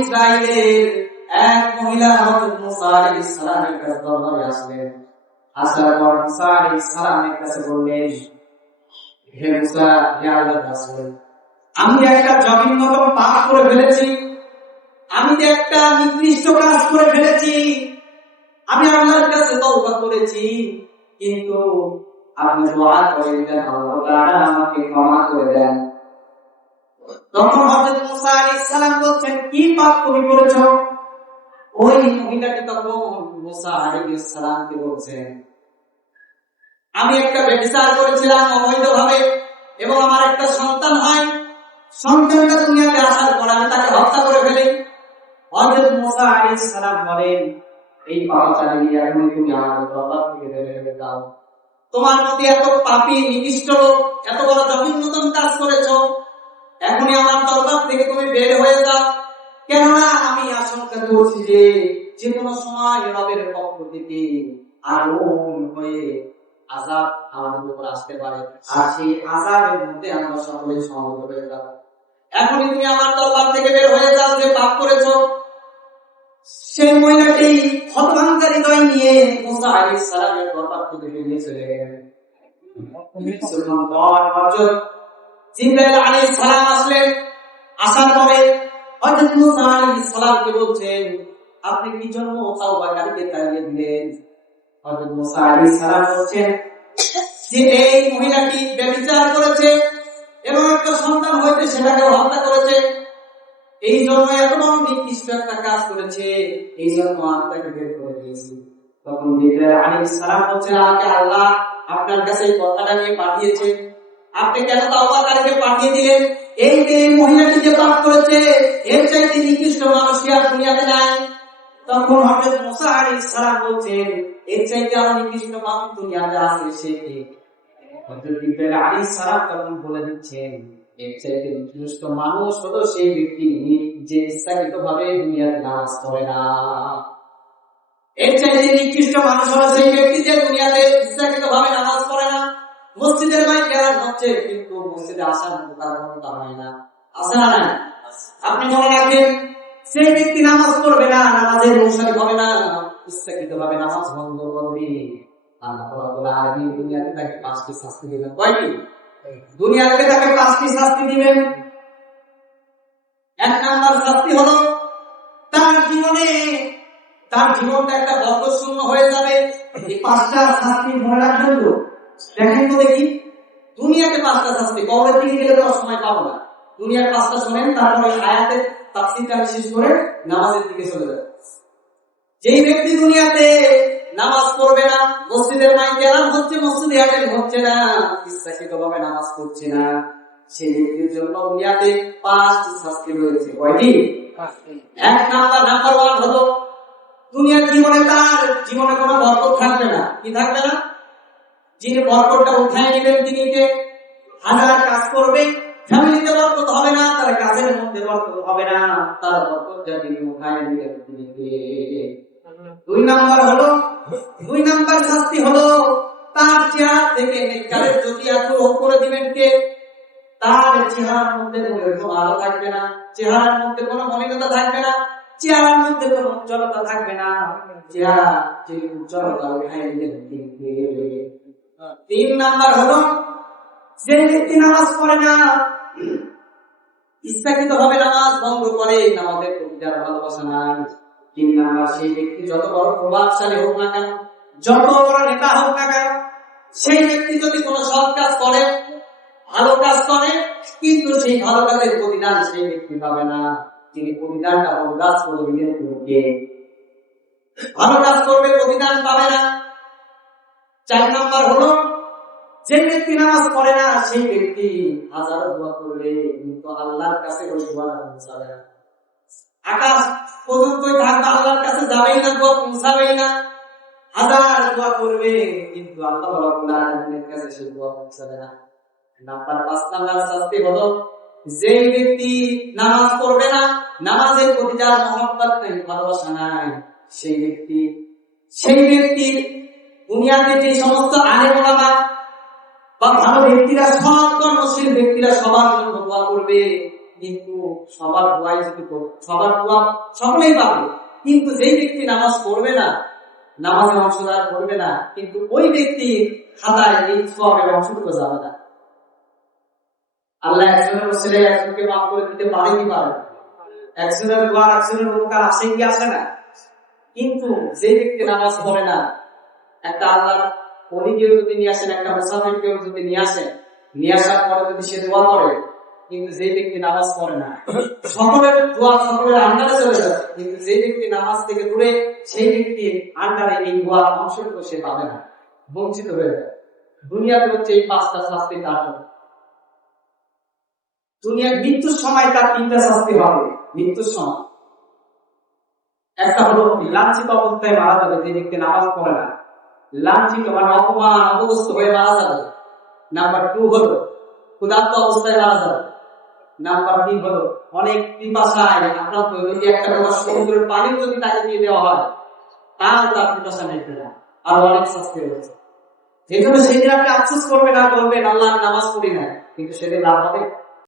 ইসরাইলের এক মহিলা হযরত মুসা আলাইহিস সালামের কাছে দরবারে আসলেন। আসার পর মুসা আলাইহিস সালামের কাছে বললেন, হে মুসা, হে আল্লাহর রাসূল, আমি একটা জঘন্যতম পাপ করে ফেলেছি, আমি যে একটা নিকৃষ্ট কাজ করে ফেলেছি, আমি আল্লাহর কাছে তওবা করেছি, কিন্তু আপনি দোয়া করে দেন আল্লাহ তাআলা আমাকে ক্ষমা করে দেন। তখন হযরত মুসা আলাইহিস সালাম বলছেন, কি পাপ তুমি করেছো? ওই মহিলাটি তখন মুসা আলাইহিস সালামকে বলছেন, আমি একটা ব্যভিচার করেছিলাম অবৈধভাবে, এবং আমার একটা সন্তান হয়, সন্তানটা দুনিয়াতে আসার পর আমি তাকে হত্যা করে ফেলি। হযরত মুসা আলাইহিস সালাম বলেন, এই পাপাচারী, এখন তুমি আমার দরবার থেকে বের হয়ে যাও। তোমার মধ্যে এত পাপী নিকৃষ্ট লোক এত বড় জঘন্যতম কাজ করেছো, এখনই আমার দরবার থেকে তুমি বের হয়ে যাও। কেননা আমি আশঙ্কা করছি যে যে কোনো সময় রবের পক্ষ থেকে আগুন হয়ে আযাব আমাদের উপর আসতে পারে, আর সেই আযাবের মধ্যে আমরা সকলে সমবেত হয়ে যাব। এখনই তুমি আমার দরবার থেকে বের হয়ে যাও, যে পাপ করেছো। সেই মহিলাটি হতভাঙ্গার হৃদয় নিয়ে মুসা আলাইহিস সালামের দরবার থেকে বেরিয়ে চলে গেলেন। জিবরাইল আলাইহিস সালাম আসলেন। আসার পরে হযরত মুসা আলাইহিস সালামকে বলছেন, আপনি কি জন্য তওবাকারীকে তাড়িয়ে দিলেন? হযরত মুসা আলাইহিস সালাম বলছেন যে এই মহিলাটি ব্যভিচার করেছে এবং একটা সন্তান হইতে সেটাকে হত্যা করেছে, এই জন্য এত বড় নিকৃষ্ট একটা কাজ করেছে, এই জন্য আমি তাকে বের করে দিয়েছি। তখন জিবরাইল আলাইহিস সালাম বলছেন, আমাকে আল্লাহ আপনার কাছে এই কথাটা নিয়ে পাঠিয়েছেন, আপনি কেন তওবাকারীকে পাঠিয়ে দিলেন? এই যে মহিলাটি যে পাপ করেছে, এর চাইতে নিকৃষ্ট মানুষ আর দুনিয়াতে নাই। তখন হযরত মুসা আলাইহিস সালাম বলছেন, এর চাইতে আরো নিকৃষ্ট মানুষ দুনিয়াতে আছে, সে কে? হযরত জিবরাইল আলাইহিস সালাম তখন বলে দিচ্ছেন, এর চাইতে নিকৃষ্ট মানুষ হলো সেই ব্যক্তি যে ইচ্ছাকৃতভাবে দুনিয়াতে নামাজ পড়ে না। এর চাইতে নিকৃষ্ট মানুষ হলো সেই ব্যক্তি যে দুনিয়াতে ইচ্ছাকৃতভাবে নামাজ পড়ে না। মসজিদের বাইরে কেরাম হচ্ছে, কিন্তু মসজিদে আসার মতো তার ক্ষমতা হয় না। আছে না? আপনি মনে রাখবেন, সেই ব্যক্তি নামাজ পড়বে না, নামাজের অনুসারী হবে না, ইচ্ছাকৃতভাবে নামাজ ভঙ্গ করবে, আল্লাহ রাব্বুল আলামিন দুনিয়াতে তাকে 5টি শাস্তি দিবেন। কয়টি? দুনিয়াতে তাকে 5টি শাস্তি দিবেন। এক নাম্বার শাস্তি হলো তার জীবনটা একটা বরকতশূন্য হয়ে যাবে। এই 5টা শাস্তি মনে রাখবেন তো। দেখেন তো দেখি, দুনিয়াতে 5টা শাস্তি, কবরের দিকে গেলে তো সময় পাবো না। দুনিয়ার 5টা শোনেন, তারপরে আয়াতের তাফসীরটা শেষ করে নামাজের দিকে চলে যাবে। যেই ব্যক্তি দুনিয়াতে নামাজ পড়বে না, মসজিদের মাইকে এলান হচ্ছে, মসজিদে আজান হচ্ছে না, ইচ্ছাকৃতভাবে নামাজ পড়ছে না, সেই ব্যক্তির জন্য দুনিয়াতে 5টি শাস্তি রয়েছে। কয়টি? 5টি। এক নাম্বার 1 হলো দুনিয়ার জীবনে তার জীবনে কোনো বরকত থাকবে না। কি থাকবে না? যিনি বরকতটা উঠায় নেবেন, তিনি হাজার কাজ করবে, ফ্যামিলিতে বরকত হবে না, তার কাজের মধ্যে বরকত হবে না, তার বরকত যা তিনি উঠায় নেবেন তিনি। 2 নাম্বার শাস্তি হলো তার চেহারা থেকে নেককারের জ্যোতি এত করে দিবেন কে? তার চেহারার মধ্যে কোনো আলো থাকবে না, চেহারার মধ্যে কোনো মলিনতা থাকবে না, চেহারার মধ্যে কোনো উজ্জ্বলতা থাকবে না, চেহারা যে উজ্জ্বলতা উঠায় নেবেন তিনি। 3 নাম্বার হলো যে ব্যক্তি নামাজ পড়ে না, ইচ্ছাকৃতভাবে নামাজ ভঙ্গ করে, নামাজের প্রতি যার ভালোবাসা নাই। 3 নাম্বার, সেই ব্যক্তি যত বড় প্রভাবশালী হোক না কেন, যত বড় নেতা হোক না কেন, সেই ব্যক্তি যদি কোনো সৎ কাজ করে, ভালো কাজ করে, কিন্তু সেই ভালো কাজের প্রতিদান সেই ব্যক্তি পাবে না। তিনি প্রতিদানটা ভালো কাজ করে দিলেন, ভালো কাজ করবে, প্রতিদান পাবে না। 4 নাম্বার হলো যে ব্যক্তি নামাজ পড়ে না, সেই ব্যক্তি হাজারো দোয়া করবে, কিন্তু আল্লাহর কাছে ওই দোয়াটা পৌঁছাবে না। আকাশ পর্যন্তই থাকবে, আল্লাহর কাছে যাবেই না, দোয়া পৌঁছাবেই না। হাজার দোয়া করবে, কিন্তু আল্লাহ রাব্বুল আলামিনের কাছে সেই দোয়া পৌঁছাবে না। 5 নাম্বার শাস্তি হলো যে ব্যক্তি নামাজ পড়বে না, নামাজের প্রতি যার মহব্বত নেই, ভালোবাসা নাই, সেই ব্যক্তি দুনিয়াতে যে সমস্ত আলেম ওলামা বা ভালো ব্যক্তিরা, সৎ কর্মশীল ব্যক্তিরা সবার জন্য দোয়া করবে, কিন্তু সবার দোয়াই যদি সবার দোয়া সকলেই পাবে, কিন্তু যেই ব্যক্তি নামাজ পড়বে না, নামাজে অংশগ্রহণ করবে না, কিন্তু ওই ব্যক্তির খাতায় এই সওয়াবের অংশটুকু যাবে না। আল্লাহ একজনের ছেলে একজনকে মাফ করে দিতে পারে কি পারে? একজনের দোয়া একজনের উপকার আসে কি আসে না? কিন্তু যে ব্যক্তি নামাজ পড়ে না, একটা আল্লাহর ওলিকেও যদি নিয়ে আসেন, একটা মুসাফিরকেও যদি নিয়ে আসেন, নিয়ে আসার পরে যদি সে দোয়া করে, কিন্তু যে ব্যক্তি নামাজ পড়ে না, সকলের দোয়া সকলের আন্ডারে চলে যাবে, কিন্তু যে ব্যক্তি নামাজ থেকে দূরে, সেই ব্যক্তির আন্ডারে এই দোয়ার অংশটুকু সে পাবে না, বঞ্চিত হয়ে যাবে। দুনিয়াতে হচ্ছে এই 5টা শাস্তি তার জন্য। দুনিয়ার মৃত্যুর সময় তার 3টা শাস্তি হবে। মৃত্যুর সময় একটা হলো লাঞ্ছিত অবস্থায় মারা যাবে যে ব্যক্তি নামাজ পড়ে না, লাঞ্ছিত মানে অপমান অপদস্থ হয়ে মারা যাবে। নাম্বার 2 হলো ক্ষুধার্ত অবস্থায় মারা যাবে। নাম্বার 3 হলো অনেক পিপাসায় আক্রান্ত হয়ে যদি একটা সমুদ্রের পানি যদি তাকে দিয়ে দেওয়া হয়, তার পিপাসা মিটবে না, আর অনেক শাস্তি রয়েছে। এই জন্য সেদিন আপনি আফসোস করবেন আর বলবেন আল্লাহ আমি নামাজ পড়ি না, কিন্তু সেদিন লাভ হবে।